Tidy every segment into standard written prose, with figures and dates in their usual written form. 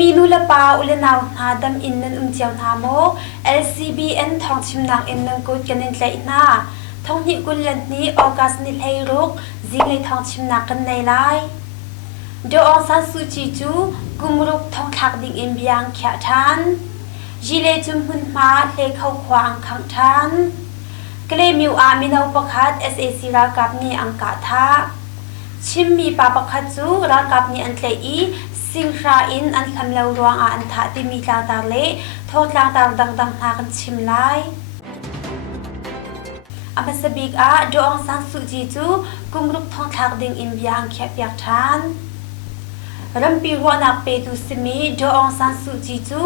มีนุลปาอุลนาวนาดำอินนันเจียวนาโม LCBN ทองชิมนักอินนังกุดกันนินเลยนาทองนิกุลลันนี้ออกัสนิลให้รุกซิงเลยทองชิมนักกันในไลโดองซันซูจิจูกุมรุกทองทักดิ่งอินเบียงเขียทันยิเลจุมหุ่นมาเลเข้าควางขังทันกเลมิวอามินาวประคัด SAC รากับนี้อังกาทาชิมมีปาประคัดจูรากับนี้อันเลยสิงคราอินอันคำเลวรวงอันทาติมีลางตาเล่โทษลางตาดังหากันชิมไลอามาสบิกอาดองซันสุจิจูกุมรุกทองทักดิ่งอินเบียงเขียบยักทันรัมปีรัวนักเปตุสมีดองซันสุจิจู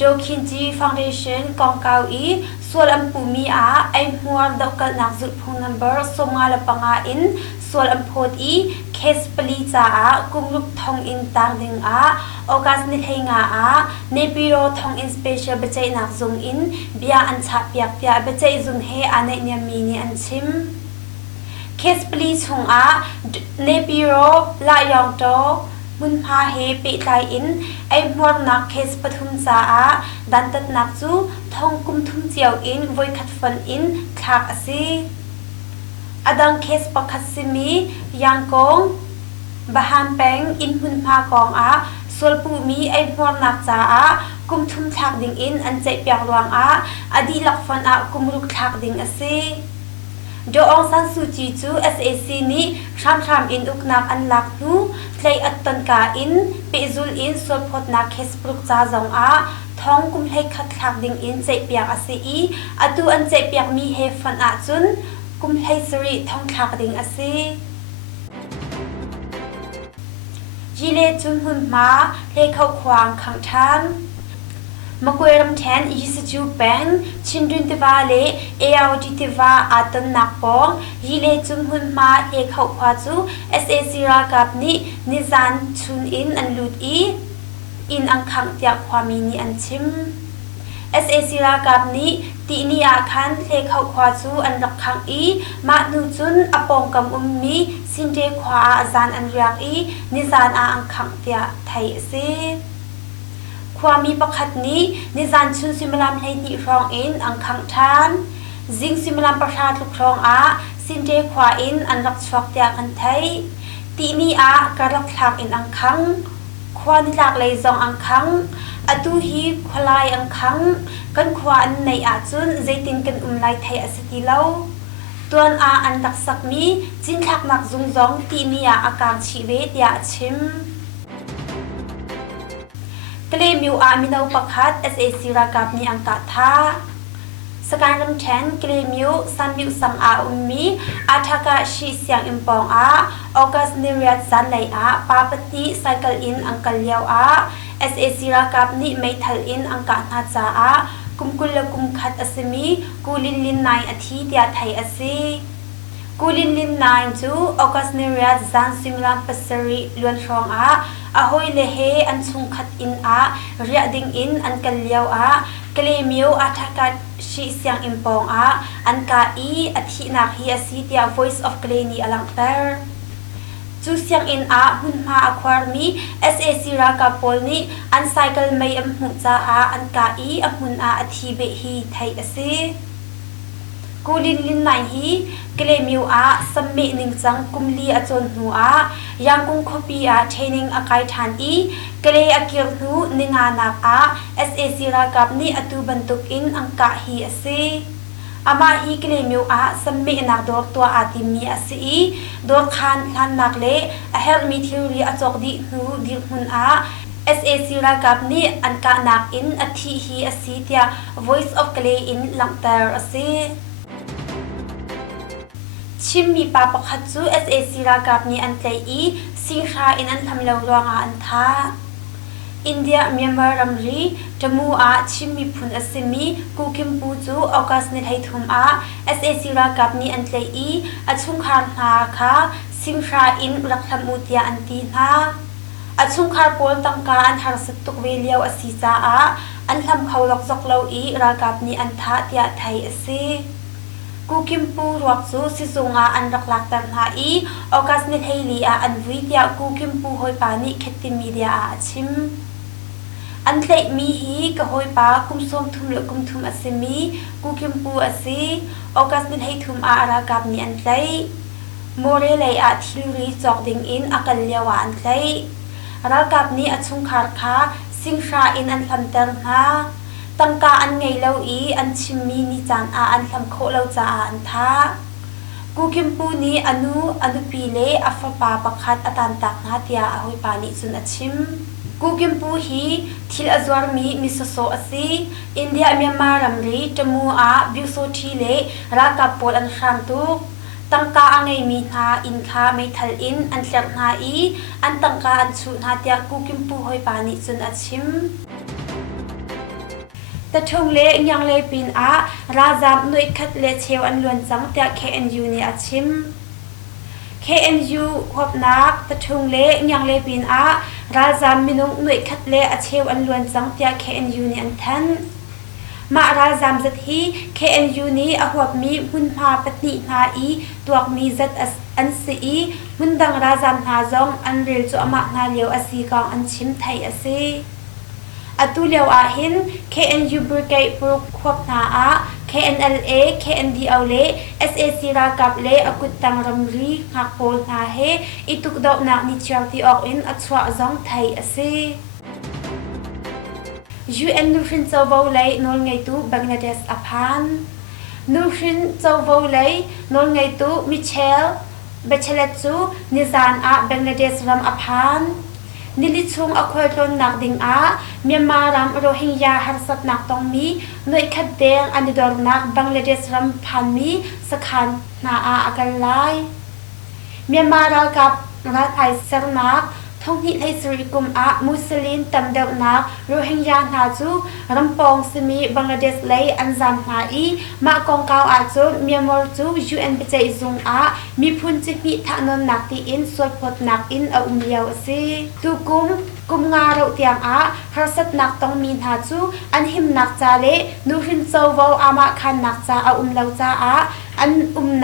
ดอคินจีฟาวเดชั่นกองเกาอีส่วนอันปูมีอาไอมัวดอกกันนักจุดพงนัมเบอร์สมงาลปังอาอินส่วนอันโพดอีเคสปลีจ้ากุมรุกทองอินต่างดิ่งอาโอกาสนิเทงาเนปิโรทองอินสเปเชียลเบจัยนักจงอินเบียอันชาเปียกเปียเบจัยจงเฮอันเนเนียมีนีอันชิมเคสปลีชงอาเนปิโรลายองโตมุนพาเฮปิไลอินไอมัวนักเคสปทุมจ้าดันตัดนักจูทองกุมทุมเจียวอินไว้ขัดฟันอินคลากอซีอดังเคสปักขัดซิมียังกงบะฮันแปงอินมุนพากองส่วนปูมีไอมัวนักจ้ากุมทุมคลากดิ่งอินอันเจ็บเปียกรวงอดีหลักฟันกุมรุกคลากดิ่งอซีโดองซันซูจิจู SAC นี้คำอินอุกนักอันลักนูเพลย์อัตตันกาอินเปซูลอินส่วนพดนักเคสปรุกจ้าจงท้องกุมเพลย์ขัดคลากดิ่งอินเจ็บเปียกอซีอดูอันเจ็บเปียกมีเฮฟันจุนกุมเพลย์สรีท้องคลากดิ่งอซียิเลจุนหุ่นมาเลเข้าควางขังทันMagway ramthen Yesagyo peng Chindwin tiva le Ayeyawaddy tiva atan nakpong Yilaykyun hmunhma Hlekhoh khua chu SAC ralkap ni Nizaan chun in an lut in ang khangh tiah Khuami ni an chim SAC ralkap ni Tihni khan Hlekhoh khua chu an rak khangh ma nu chun a pawngkam mi Sinde khua zaan an riak Nizaan ang khangh tiah theih si Khuami pakhat ni Nizaan chun simalam Tihni hrawng in ang khangh than Zing simalam pakhat tluk hrawng Sinde khua in an rak chuak tiah kan theih Tihni karak thlak in ang khangh khua ni lak lei zong ang khangh atu hi khwalai ang khangh kan khua an nei chun zeitin kan lai thei asiti lo tuan an rak sak mi chin thak nak zung zong Tihni akang chi ve tia chimกเลมิวมินาวpakhat SAC ralkap ni ang katha sakan ramthenกเลมิวสันมิวสังมีathaka shi siang impong August ni riat san lai pa pati cycle in ang kalyaw SAC ralkap ni mai thal in ang katha cha kumkul kum khat asmi kulin lin nai athi tia thai asi kulin lin nai chu August ni riat zan simlam pasari luan hrawng ahoy lehe an chung khat in ria ding in an kalyaw kalemiu athaka shi siang impong an ka athi nak hi asi tia voice of kleni alang ter chu siang in hmunhma Khuami SAC ralkap pol ni an cycle mai mu cha an ka hmun athi be hi thai asi kulin lin nai hi klemiu samme ning chang kumli achon hnu yang kung khopi training akai than kle akir hnu ninga nak SAC ralkap ni atu bantuk in angka hi ase ama hi klemiu samme nak dor to atimi ase dor khan nak le a help me theory achok di hnu dir hun SAC ralkap ni anka nak in athi hi ase tia voice of kle in langter ase chim mi pa pakhat chu SAC ralkap ni an tlei singkha in an thamlo ronga an tha India Myanmar ramri tamu chim mi phun asimi kukim pu chu August ni thai thum SAC ralkap ni an tlei achung khar na kha singkha in rakhlam utia an ti na achung khar pol tangka an har satuk veliaw asi cha an thlam khawlok zoklo ralkap ni an tha tia thai ase Kukimpu ruak su si zunga an raklak tar na August ni theili an vui tia kukimpu hoi pani kheti media chim อันเตะมีฮีกะหอยปากุมส้มทุมละกุมทุมอัสมีกูกิมปูอัสีออกัสมินให้ทุมอารากับมีอันเตะโมเรเลยอาทิลรีจอกดิงอินอากัลยาวอันเตะรากับนี้อชุงคาร์คาสิงชาอินอันคำเตอร์นาตั้งกาอันไงเล่าอีอันชิมมีนิจานอันคำโคเล่าจาอันท่ากูกิมปูนี้อนุปีเลอัฟปาปักขัดอตันตักนาเตียอหอยปานิจุนอชิมกูกิมปูฮีทิลอจวาร์มีมิสโซอสีอินเดียเมียนมารัมรีจมูอาบิวโซทีเลรากับปอลอันครามตุกตั้งกาอันไงมีนาอินคาไม่ทัลอินอันเลิกนาอีอันตั้งกาอันชุนาเตียกูกิมปูหอยปานิจุนอชิมแต่ทงเละยังเลยปินอาราจามหน่วยคัดเละเชวอันล้วนจังแต่ KNU นี่อาชิม KNU หอบนักแต่ทงเละยังเลยปินอาราจามมินุงหน่วยคัดเละอาเชวอันล้วนจังแต่ KNU นี่อันทันมาราจามจัดที่ KNU นี้อหอบมีหุ่นพาปฏินาอีตัวมีจัดอันสีหุ่นดังราจามนาจงอันเรียลจุอมานาเลียวอาศีกองอันชิมไทยอาศีอตุเลียวอาหิน KNU บริเกตปรุกควบนาอา KNLA KNDL เล SAC รากับเลอกุตังรัมรีหักโพลนาเฮอิตุกดอกนักนิจารที่ออกอินอัชวะจงไทยอาศี UN นูรินเจ้าโวเลนอลไงตูบังลาเดชอพานนูรินเจ้าโวเลนอลไงตูมิเชลเบเชเลตซูนิซานอาบังลาเดชรัมอพานนิลิชุงอควายตนนักดิงอาเมียนมารัมโรฮิงญาฮัรสัตนักตองมีหน่วยขัดแดงอันดิดอร์นักบังลาเดชรัมพันมีสขันนาอาอากาไลเมียนมารากับรัฐไอเซอร์นักท่องที่ให้สริกุมอามุสลิมตัมเดวนักโรฮิงญานาจูรัมปองสมีบังลาเดชเลยอันจามนาอีมากองกาวอาจูเมียมอร์จู UN ไปใจซุงอามีพุนจิมีทานนนักที่อินสวดพดนักอินเอาเลียวสิตุกุมงาเราเตียงอาฮาสัตนักต้องมีนาจูอันหิมนักจาเลนูรินโซวอามาคันนักจาเอาเลาจาอาอัน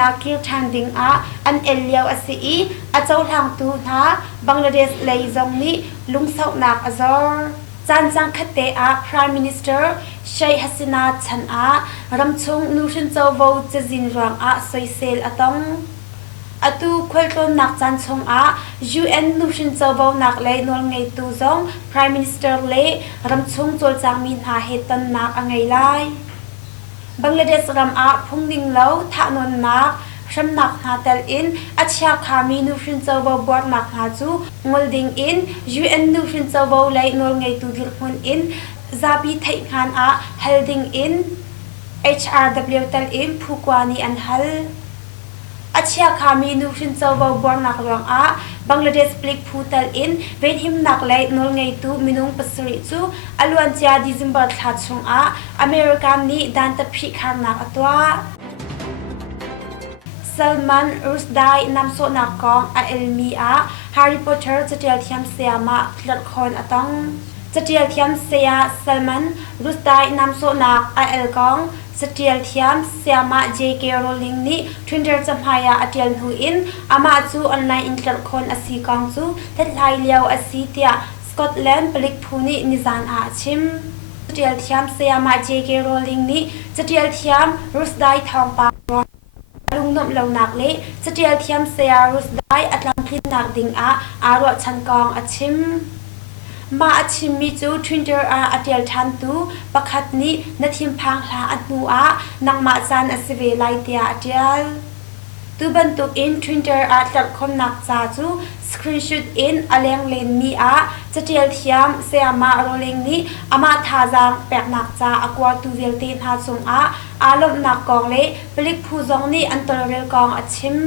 นักกิลทันดิงอาอันเอเลียวอาศีอาเจ้าทางตูนาบังลาเดชเลยจงนี้ลุงเสานักอจอร์จานจังคเตอา Prime Minister ชัยฮัสนาชันอารำชงนูรินโซวจะจินรังอาสอยเซลอตองอตูควลตนนักจันชงอา UN นูรินโซวนักเลยนวลไงตูจง Prime Minister เลยรำชงโจลจางมีนาเหตันนักอังไงไลบังลาเดชรัมอาพงดิงเลาทานนนักชัมนักนาเตลอินอัชยาคามีนูรินเซวบอร์นักนาจูงลดิงอิน UN นูรินเซวไลนอลไงตูดิลพุนอินซาบีไทงานอาเฮลดิงอิน HRW เตลอินผู้กวานีอันฮัลอัชยาคามีนูรินเซวบอร์นักรองอาบังลาเดชปลิกผู้เตลอินเวทหิมนักไลนอลไงตูมินุงปัสริจูอลวันจาดิซิมบัตทัดชงอาอเมริกันนี้ดันตะพิคานักตัวSalman Rushdie นำโซนักกองอาเอลมีอา Harry Potter จะเดียลเทียมเสียมาหลักคนอต้องจะเดียลเทียมเสีย Salman Rushdie นำโซนักอาเอลกองจะเดียลเทียมเสียมา J.K. Rowling นี้ทวินเดอร์จำพายาอเดียลหูอินอามาจูออนไลน์อินหลักคนอาศีกองจูเท็ดไลเลียวอาศีเตียสกอตแลนด์ปลิกพูนินิซานอาชิมจะเดียลเทียมเสียมา J.K. Rowling นี้จะเดียลเทียม Rushdie ทองปาลุงนมเหล่านักเละจะเดียลเทียมเซียรุสได้อัตลังพินักดิงอาอารวชันกองอาชิมมาอาชิมมิจูทวินเดอร์อาอเดียลทันตูประคัดนี้นาทิมพังลาอันนูอานังมาจานอสิเวไลเตียอเดียลตูบันตุกอินทวินเดอร์อาตัดคนนักจาจูสครีนชูตอินอเลงเลนมีอาจะเดียลเทียมเซียมาโรเลงนี้อามาทาจางแปกนักจาอากวาตูเวลตีนหาสงอาอารมณ์นักกองเละปลิกผู้จงนี้อันตรเรลกองอาชิม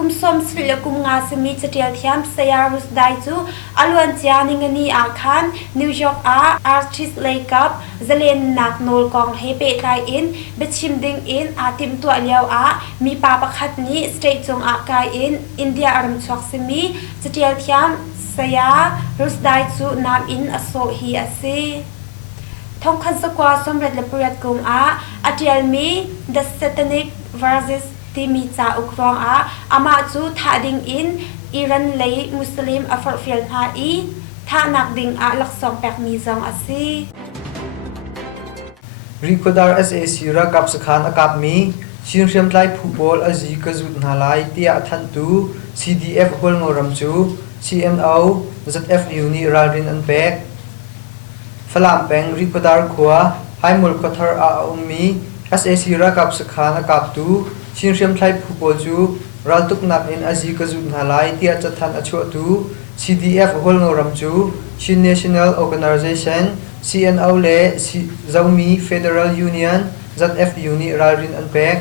กุมสมสิลกุมงาสมีจะเดียลเทียมเซียรุสไดจูอลวนจานิงนีอาคันนิวยอร์กอาร์ติสเลกับจะเลนนักโนลกองเฮเปไกอินเบชิมดิงอินอาติมตัวเลียวมีปาประคัดนี้สเตจงอากายอินเดียอารัมชวกสมีจะเดียลเทียมเซียรุสไดจูนามอินอโซฮีอาซีท่องคันสกวาสมเร็จและประหยัดกุมอาเดียลมี The Satanic Verses ที่มีจาอุกรองอามาจูทาดิงอินอิรันเลยมุสลิมอัฟรฟิลฮาอี ท่านักดิ่งอาลักสองแปกมีจองอาซีรีคอดาร์ SAC รักกับสขานอากาศมีชินเรียมไลผู้บอลอจีกจุดนาไลเตียทันตู CDF ฮอลงรำจู CNO ZF ยูนิรารินอันเปกฝรั่งแปงรีคอดาร์ขัวไฮมูลคอทาร์อาอุมี SAC รักกับสขานอากาศตูชินเรียมไลผู้บอลจูรัลตุกนักอินอจีกจุดนาไลเตียจัดทันอชัวตู CDF ฮอลงรำจูชิน National Organization CNO เลเจ้ามี Federal Union ZF ยูนิรารินอันเปก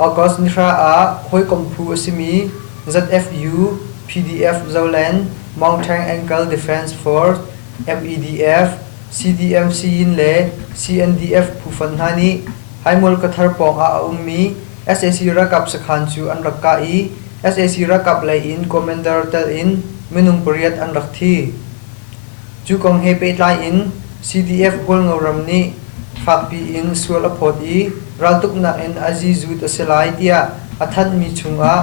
อากาศนิราอาหอยกมพูอสิมี ZFU PDF เจ้าแลน Mountain Ankle Defense Force MEDF CDMC ยินเล CNDF ผู้ฟันหานีให้มูลกระทารปองอาอุมมี SAC รักกับสขานจูอันรักกาอี SAC รักกับไลอิน Commander เตลอินมินุงปริยัตอันรักที่จูกองเฮเปตไลอิน CDF ฮอลงรำนี้ฝากปีอินสวลพอดีรัลตุกนักอินอาจีจูดเสลายเตียอัทันมีจุงอา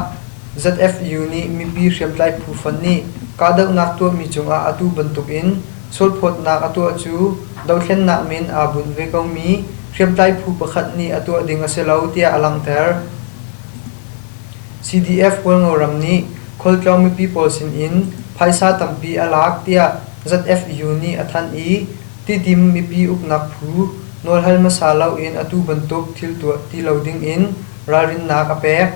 ZF ยูนิมีปีเรียมไลผู้ฟันนี้กาดนักตัวมีจุงอาอตูบรรทุกอินสวลพอดนักอตัวจูดาวเข็นนักมินอาบุญเวกองมีเรียมไลผู้ประคัดนี้อตัวดิ่งเสลาวเตียอลังเตอร์ CDF ฮอลงรำนี้คนกลางมีปีโพสินอินไพศาตัมปีอลักเตีย ZF ยูนิอัทันอีที่ดิมมีปีอุกนักผู้นอลฮัลมาซาลาวอินอตูบรรทุกทิลตัวที่เราดิ่งอินรารินนักเปก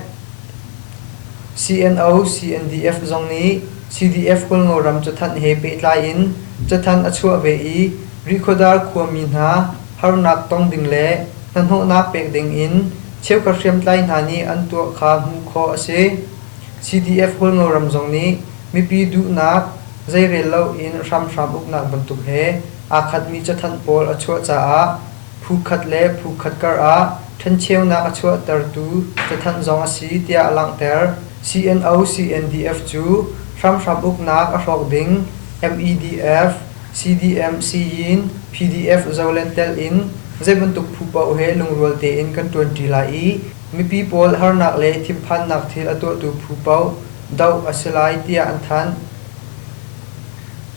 CNO CNDF จงนี้ CDF คนงรำจะทันเฮเปตไลอินจะทันอชัวเวอีริคอดาร์ขวามินหาฮารุนักต้องดิ่งเล่นันโหนักเปกดิ่งอินเชี่ยวกระเทียมไลนานีอันตัวขาหูคอเซ CDF คนงรำจงนี้มีปีดูนักใจเรลเราอินรำอุกนักบรรทุกเฮอาขัดมีจะทันปอลอชัวจ้าผู้ขัดเล่ผู้ขัดกระอาทันเชี่ยวนักอชัวตรตูจะทันจงอาศีเตียอลังเตอร์ CNO CNDF จูรำอุกนักอรอกดิ่ง MEDF CDMC ยิน PDF เจ้าเลนเตลอินใจบรรทุกผู้เป่าเฮลงรัวเตอินกันตัวดีลายมีปีปอลฮาร์นักเล่ทิมพันนักทิลอตัวตูผู้เป่าดาวอสลายเตียอันทัน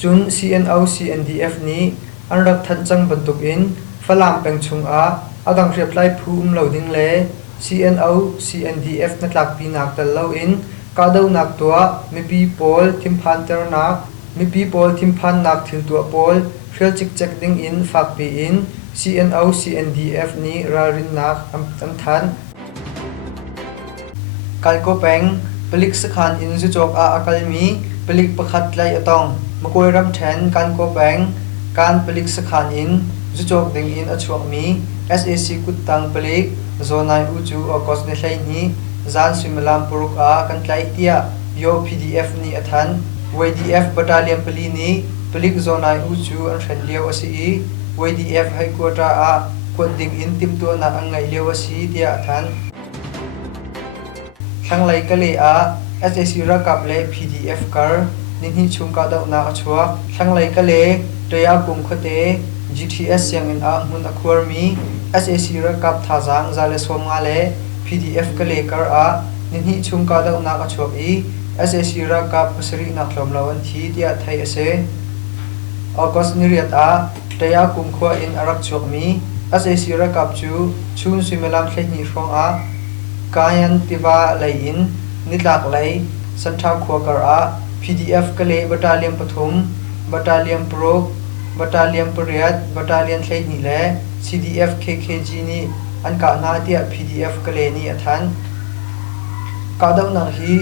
จุน CNO CNDF นี้อันรักทันจังบรรทุกอินฝรั่งแปงชงอาอดังเรียบไล่ผู้เหล่าดิ่งเล่ CNO CNDF นักหลักปีนักตะเล่าอินกาดาวนักตัวมีปีปอลทิมพันเตอร์นักมีปีปอลทิมพันนักถึงตัวปอลเรียลจิกจักดิ่งอินฝากปีอิน CNO CNDF นี้รารินนักอันทันการโกแปงผลิกสขานอินจุจอกอาอากาลมีผลิกประคัดไลอตองMagway ramthen การโกแปงการผลิกสขานอินจุจอกดิ่งอินอช่วงมี SAC กุดตังผลิกโซนายอุจูอากอสในไลนี้จานสุมลามปรุกอากันไลเตียโย PDF นี้อัทัน YDF บัตาเลียมผลินี้ผลิกโซนายอุจูอันเฟนเลียวอสี YDF ให้กัวตาอาควรดิ่งอินติมตัวนักอังไงเลียวอสีเตียอัทันทั้งไลกะเลอา SAC รักกับเล PDF การนิหิชุมกาดาวนาชัวทั้งไลกะเลเตียกุมขเต GTS ยังอินอามุนอความี SAC รักกับท่าจางจาเลสวมงาเล PDF กะเลการอานิหิชุมกาดาวนาชัวอี SAC รักกับภาษานักลมลาวันทีเตียไทยเสอากอสนิริยตาเตียกุมขวาอินอารักชัวมี SAC รักกับจูชุนสุเมลามเทนิฟองอากายันติวาไลอินนิลักไลสันทาขวากระ PDF กะเลบัตาเลียมปฐมบัตาเลียมโปรบัตาเลียมปริยัตบัตาเลียนไลนี่แล CDF KKG นี่อันกะนาเตีย PDF กะเลนี่อัทันกาดาวนังฮี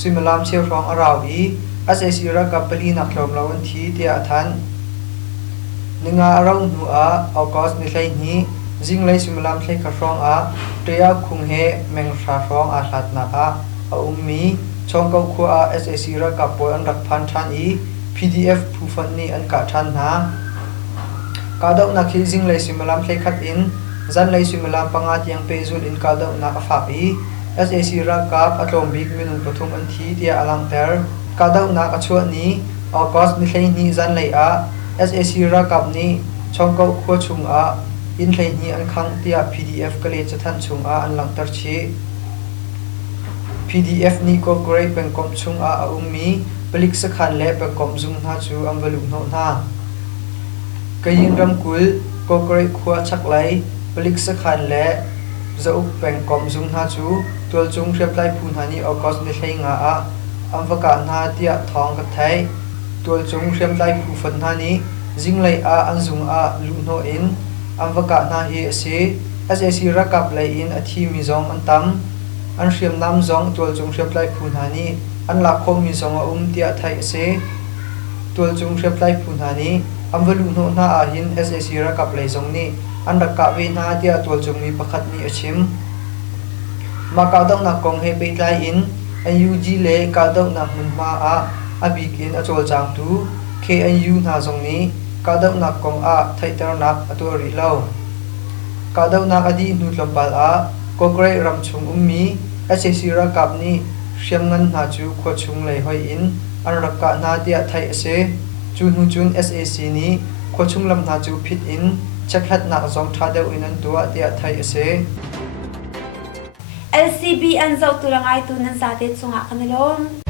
ซิมลามเชียวรองอาราวอี SAC รักกับปลีนักลมลาวันทีเตียอัทันนิงาอาราวนัวอากอสนิไลนี้จิงไลซิมลามไลกะรองอาเตียคุงเฮแมงชารองอาลัดนักอาอุมมีชงกัวอา SAC รักกับปอยอันรักพันทันอี PDF ผู้ฟันนี้อันกะทันหากาดาวนักฮิจิงไลซิมลามไลขัดอินจันไลซิมลามปังอาที่ยังเปซุนอินกาดาวนักฝากอี SAC รักกับอัตลมบิกมินุปฐุมอันทีเตียอลังเตอร์กาดาวนักชัวนี้อากอสนิไลนี้จันไลอา SAC รักกับนี้ชงกัวชุงอาอินไลนี้อันขังเตีย PDF กะเลจะทันชุงอาอันลังเตอร์ชี PDF นี้ก็เกรย์เป็นกอมชุงอาอุมมีผ palik sakhan le pe kom zum na chu amvalu no na kayin ram kul kokrai khua chak lai palik sakhan le zau peng kom zum na chu tol chung rep lai phun hani okos ne thlei nga a amvaka na tiah thawng ka theih tol chung rep lai phu fan na ni Zing lai a anzung a lu no in amvaka na hi ase SAC rakap lai in athi mi zong antam an hriam nam zong tol chung rep lai phun hani an Hlekhoh mi zong a tiah theih ase tol chung rep lai phun hani amvalu no na a hin SAC rakap lai zong ni an rakap ve na tiah tol chung mi pakhat ni achim ma ka dong na kong he pe lai in UG le ka dong na hmunhma a abik in achol chang tu KNU na zong ni ka dong na kong a thaitar nak atori lo ka dong na adi nu lombal a kokrai ram chung mi SAC rakap ni hriam ngan na chu khua chung lei hoi in an rakka na tiah theih ase chun SAC ni khua chung lam na chu phit in chakhat na zong tha deuh in an tua tiah theih ase LCB an zau turangai tu nan zate chunga kanalom